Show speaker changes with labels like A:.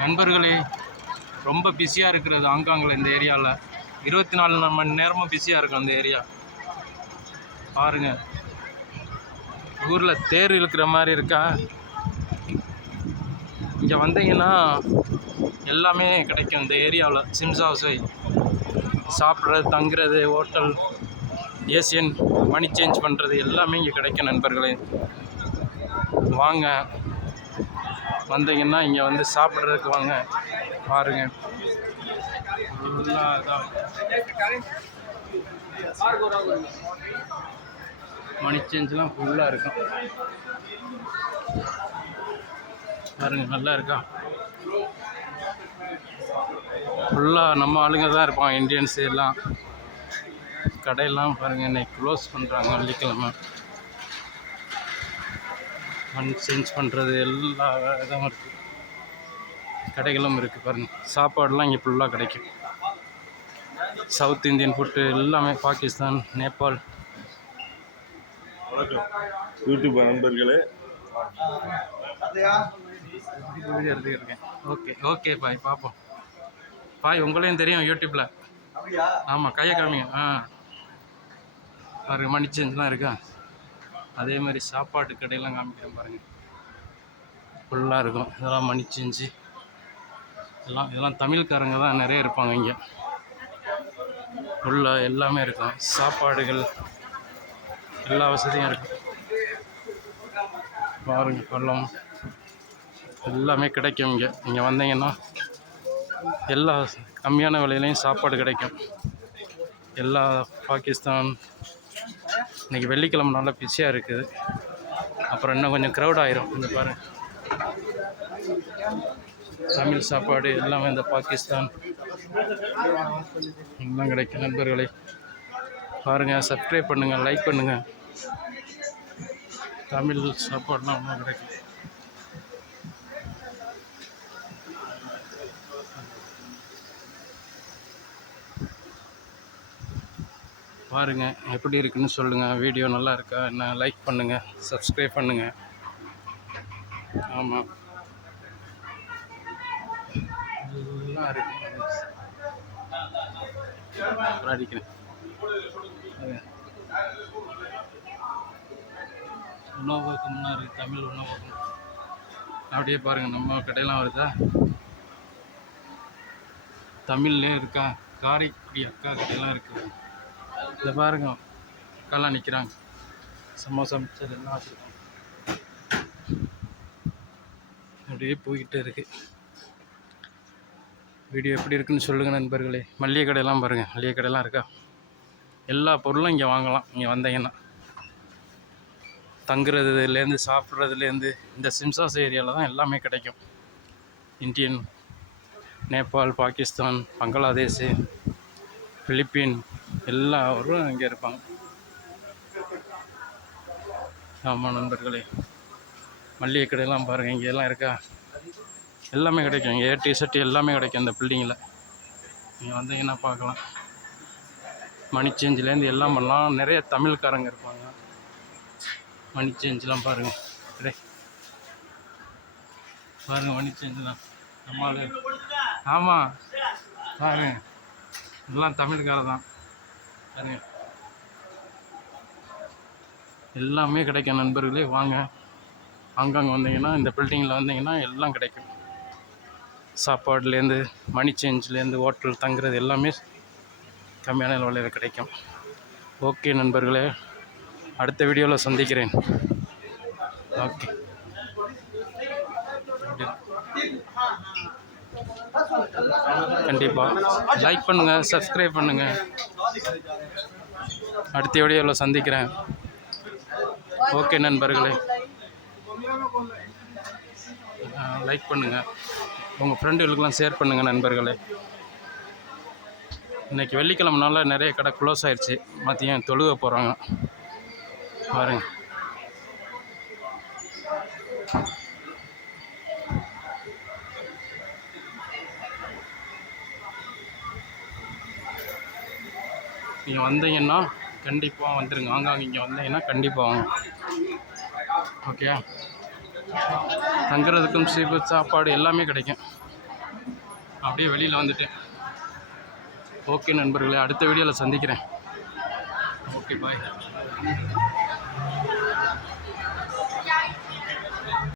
A: நண்பர்களே ரொம்ப பிஸியாக இருக்கிறது ஹாங்காங்கில் இந்த ஏரியாவில் இருபத்தி நாலு மணி நேரமும் பிஸியாக இருக்கும் அந்த ஏரியா. பாருங்க. ஊரில் தேர் இழுக்கிற மாதிரி இருக்கா? இங்கே வந்தீங்கன்னா எல்லாமே கிடைக்கும் இந்த ஏரியாவில். சிம்ஸ் ஹவுஸு சாப்பிட்றது தங்குறது ஹோட்டல் ஏசியன் மணி சேஞ்ச் பண்ணுறது எல்லாமே இங்கே கிடைக்கும் நண்பர்களே. வாங்க. வந்தீங்கன்னா இங்கே வந்து சாப்பிட்றதுக்கு வாங்க. பாருங்க. ஃபுல்லாக மணி சேஞ்செலாம் ஃபுல்லாக இருக்கும். பாருங்க நல்லா இருக்கா? ஃபுல்லாக நம்ம ஆளுங்க தான் இருப்பான் இந்தியன்ஸ் எல்லாம். கடையெல்லாம் பாருங்கள் இன்னைக்கு க்ளோஸ் பண்ணுறாங்க வெள்ளிக்கிழமை. மண் சேஞ்ச் பண்ணுறது எல்லா இதுவும் இருக்குது கடைகளும் இருக்குது பாருங்கள் சாப்பாடுலாம் இங்கே ஃபுல்லாக கிடைக்கும். சவுத் இந்தியன் ஃபுட்டு எல்லாமே பாகிஸ்தான் நேபாள்.
B: வணக்கம். யூடியூப் நண்பர்களே.
A: வீடியோ எடுத்துக்கிட்டு ஓகே ஓகே பாய். பார்ப்போம் பாய் உங்களையும் தெரியும் யூடியூப்பில் ஆமாம் கையை காமிங்க. ஆ. பாருங்க மணி சேஞ்செலாம் இருக்கா? அதே மாதிரி சாப்பாட்டு கடையெல்லாம் காமிக்கிறேன் பாருங்கள் ஃபுல்லாக இருக்கும். இதெல்லாம் மணி செஞ்சு எல்லாம் இதெல்லாம் தமிழ்காரங்க தான் நிறைய இருப்பாங்க இங்கே. ஃபுல்லாக எல்லாமே இருக்கும். சாப்பாடுகள் எல்லா வசதியும் இருக்கும். பாருங்க பள்ளம் எல்லாமே கிடைக்கும் இங்கே. நீங்கள் வந்தீங்கன்னா எல்லா கம்மியான விலையிலையும் சாப்பாடு கிடைக்கும். எல்லா பாகிஸ்தான் இன்றைக்கி வெள்ளிக்கிழமை நல்லா பிஸியாக இருக்குது. அப்புறம் இன்னும் கொஞ்சம் க்ரௌட் ஆயிரும். இந்த பாரு தமிழ் சாப்பாடு எல்லாமே இந்த பாகிஸ்தான். எல்லாம் கிடைக்கும் நண்பர்களை. பாருங்கள் சப்ஸ்கிரைப் பண்ணுங்கள் லைக் பண்ணுங்கள் தமிழ் சாப்பாடுலாம் ஒன்றும் கிடைக்கும். பாருங்கள் எப்படி இருக்குன்னு சொல்லுங்கள் வீடியோ நல்லா இருக்கா? என்ன? லைக் பண்ணுங்கள் சப்ஸ்கிரைப் பண்ணுங்கள் ஆமாம் எல்லாம் இருக்கு. அடிக்கிறேன். உணவகம்லாம் இருக்குது தமிழ் உணவகம் அப்படியே பாருங்கள் நம்ம கடையெல்லாம் வருதா? தமிழ்லேயே இருக்கா? காரைக்குடி அக்கா கடையெல்லாம் இருக்குது இதை பாருங்க. அக்காலாம் நிற்கிறாங்க சமோசா மிச்சர் எல்லாம் வச்சுருக்காங்க. அப்படியே போய்கிட்டே இருக்கு. வீடியோ எப்படி இருக்குன்னு சொல்லுங்கள் நண்பர்களே. மல்லிகை கடையெல்லாம் பாருங்கள் மல்லிகை கடையெல்லாம் இருக்கா? எல்லா பொருளும் இங்கே வாங்கலாம். இங்கே வந்தீங்கன்னா. தங்குறதுலேருந்து சாப்பிட்றதுலேருந்து இந்த சிம்சாஸ் ஏரியாவில் தான் எல்லாமே கிடைக்கும். இந்தியன் நேபாள் பாகிஸ்தான் பங்களாதேஷ் ஃபிலிப்பீன் எல்லாரும் இங்கே இருப்பாங்க. ஆமாம் நண்பர்களே மல்லிகை கடையெல்லாம் பாருங்கள் இங்கே எல்லாம் இருக்கா? எல்லாமே கிடைக்கும். இங்கே ஏ டிஷர்ட் எல்லாமே கிடைக்கும் இந்த பில்டிங்கில் நீங்கள் வந்தீங்கன்னா பார்க்கலாம்? மணி சேஞ்சிலேருந்து எல்லாம் பண்ணலாம். நிறைய தமிழ்காரங்க இருப்பாங்க. மணி சேஞ்செலாம் பாருங்கள் டே பாருங்கள் மணி சேஞ்செலாம் நம்மளால ஆமாம் பாருங்கள் எல்லாம் தமிழ்கார தான். பாருங்க. எல்லாமே கிடைக்கும் நண்பர்களே வாங்க. ஹாங்காங் வந்தீங்கன்னா இந்த பில்டிங்கில் வந்தீங்கன்னா எல்லாம் கிடைக்கும். சாப்பாடுலேருந்து மணி சேஞ்ச்லேருந்து ஹோட்டல் தங்குறது எல்லாமே கம்மியான விலையில் கிடைக்கும். ஓகே நண்பர்களே அடுத்த வீடியோவில் சந்திக்கிறேன். ஓகே கண்டிப்பாக லைக் பண்ணுங்கள் சப்ஸ்கிரைப் பண்ணுங்கள் அடுத்த வீடியோவில் சந்திக்கிறேன். ஓகே நண்பர்களே. லைக் பண்ணுங்கள் உங்கள் ஃப்ரெண்டுகளுக்கெல்லாம் ஷேர் பண்ணுங்கள் நண்பர்களே. இன்றைக்கி வெள்ளிக்கிழமனால நிறைய கடை க்ளோஸ் ஆயிடுச்சு மதியம் தொழுக போகிறாங்க பாருங்கள் நீங்கள் வந்தீங்கன்னா கண்டிப்பாக வந்துடுங்க ஆங்காங்க இங்கே வந்தீங்கன்னா கண்டிப்பாக வாங்க. ஓகே தங்குறதுக்கும் சீப்பு சாப்பாடு எல்லாமே கிடைக்கும். அப்படியே வெளியில் வந்துட்டேன் ஓகே நண்பர்களே அடுத்த வீடியோவில் சந்திக்கிறேன். Okay bye